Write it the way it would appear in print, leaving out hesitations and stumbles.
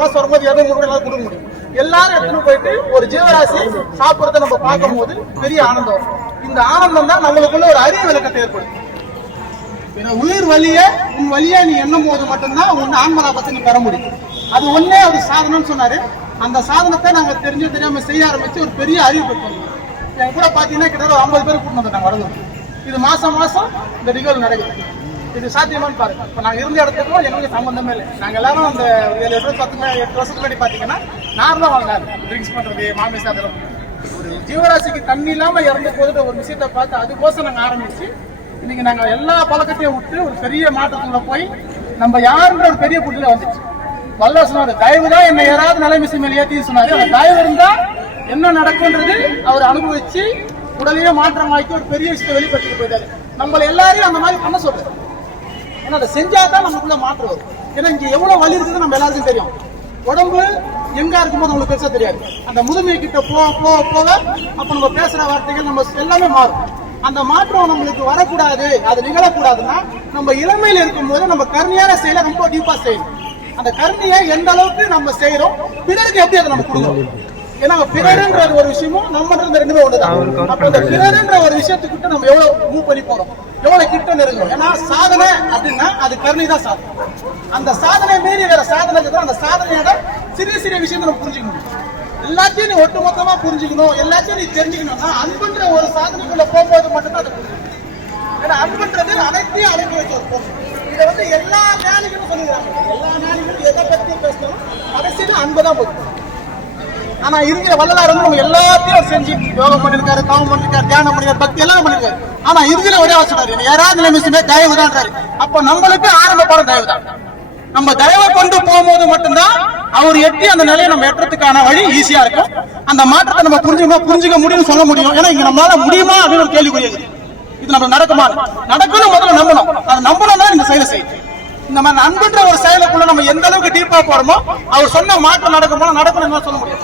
கொடுக்க முடியும். எல்லாரும் எடுத்துட்டு போயிட்டு ஒரு ஜீவராசி சாப்பிடுறத நம்ம பார்க்கும் போது பெரிய ஆனந்தம் வரும். இந்த ஆனந்தம் தான் நம்மளுக்குள்ள ஒரு அறிவு விளக்கத்தை ஏற்படுத்தும். உயிர் வழிய உன் வழியா நீ எண்ணும் போது மட்டும்தான் உன் ஆன்மலாபத்தை நீ பெற முடியும். அது ஒன்னே ஒரு சாதனைன்னு சொன்னாரு. அந்த சாதனத்தை நாங்க தெரியாம செய்ய ஆரம்பிச்சு ஒரு பெரிய அறிவு பெற்றோம். என் கூட பாத்தீங்கன்னா கிட்டத்தட்ட 50 பேர் கூட்டு வந்துட்டாங்க வடலூர். இது மாசம் இந்த நிகழ்வு நடக்குது. இது சாத்தியமானு பாருங்க. இப்ப நாங்க இருந்த இடத்துக்கும் எங்களுக்கு சம்பந்தமே இல்லை. நாங்க எல்லாரும் அந்த 7-8 வருஷத்துக்கு முன்னாடி பாத்தீங்கன்னா நார்மலா வாழ்ந்தாரு. ட்ரிங்க்ஸ் பண்றது, மாமிஸ் அதெல்லாம். ஒரு ஜீவராசிக்கு தண்ணி இல்லாம இறந்து போதுட்டு ஒரு விஷயத்த பார்த்து அதுக்கோசம் நாங்க ஆரம்பிச்சு இன்னைக்கு நாங்க எல்லா பழக்கத்தையும் விட்டு ஒரு பெரிய மாற்றத்துக்குள்ள போய் நம்ம யாருன்ற ஒரு பெரிய புள்ளியில வந்துச்சு. வல்ல சொன்னாரு, தயவுதான் என்ன யாராவது நிலைமிசை மேல ஏத்தி சொன்னாரு. அந்த தயவு இருந்தா என்ன நடக்கும்ன்றது அவர் அனுபவிச்சு உடலையே மாற்றமாக்கி ஒரு பெரிய விஷயத்தை வெளிப்படுத்திட்டு போயிட்டாரு. நம்மள எல்லாரையும் அந்த மாதிரி பண்ண சொல்றாரு. ஏன்னா அதை செஞ்சாதான் நமக்குள்ள மாற்றம் வரும். ஏன்னா இங்க எவ்வளவு வலி இருக்குதுன்னு நம்ம எல்லாருக்கும் தெரியும். உடம்பு எங்க இருக்கும்போது உங்களுக்கு பெருசா தெரியாது. அந்த முதுமை கிட்ட போக அப்ப நம்ம பேசுற வார்த்தைகள் நம்ம எல்லாமே மாறும். அந்த மாற்றம் நம்மளுக்கு வரக்கூடாது, அது நிகழக்கூடாதுன்னா நம்ம இளமையில இருக்கும்போது நம்ம கருணையான செயலை ரொம்ப டீப்பா செய்யணும். அந்த கருணையை எந்த அளவுக்கு நம்ம செய்யறோம், பிறருக்கு எப்படி அதை நம்ம கொடுக்கணும். ஏன்னா பிறருன்ற ஒரு விஷயமும் நம்ம ரெண்டுமே ஒண்ணுதான். அப்ப இந்த பிறருன்ற ஒரு விஷயத்துக்கிட்ட நம்ம எவ்வளவு மூவ் பண்ணி போறோம், எவ்வளவு கிட்ட நெருங்கும். ஏன்னா சாதனை அப்படின்னா அது கருணை தான் சாதனை. அந்த சாதனை மீறி வேற சாதனை, அந்த சாதனையோட சிறிய சிறிய விஷயத்தை நம்ம புரிஞ்சுக்கணும். எல்லாத்தையும் நீ ஒட்டுமொத்தமா புரிஞ்சுக்கணும், எல்லாத்தையும் நீ தெரிஞ்சுக்கணும்னா அன்புன்ற ஒரு சாதனைக்குள்ள போகும்போது மட்டும்தான் அதை புரிஞ்சுக்கணும். ஏன்னா அன்புன்றது அனைத்தையும் அழைக்க வச்சு ஒரு போகும். இதை எல்லா ஞானிகளும் சொல்லுகிறாங்க. எல்லா ஞானிகளும் எதை பத்தி பேசணும், கடைசியில அன்புதான் போகும். ஆனா இருக்கிற வள்ளலார் நம்ம எல்லாத்தையும் செஞ்சு யோகம் பண்ணிருக்காரு, தவம் பண்ணிருக்காரு, தியானம் பண்ணிருக்காரு, பக்தி எல்லாம் பண்ணிருக்காரு. ஆனா இறுதியில ஒரே சொல்றாரு, யாராவது நிலைமையுமே தயவு தான். அப்ப நம்மளுக்கு ஆரம்ப பாடம் தயவு தான். நம்ம தயவை கொண்டு போகும்போது மட்டும்தான் அவர் எட்டி அந்த நிலையை நம்ம எட்டுறதுக்கான வழி ஈஸியா இருக்கும். அந்த மாற்றத்தை நம்ம புரிஞ்சுக்க முடியும், சொல்ல முடியும். ஏன்னா இங்க நம்மளால முடியுமா அப்படின்னு ஒரு கேள்விக்குரிய இது நம்ம நடக்குமா, நடக்கணும் முதல்ல நம்பணும். அதை நம்பணும்னா இந்த செயலை செய்யும். இந்த மாதிரி அன்புன்ற ஒரு செயலுக்குள்ள நம்ம எந்த அளவுக்கு டீப்பா போறோமோ அவர் சொன்ன மாற்றம் நடக்கணும்னா நடக்கணும்னு சொல்ல முடியும்.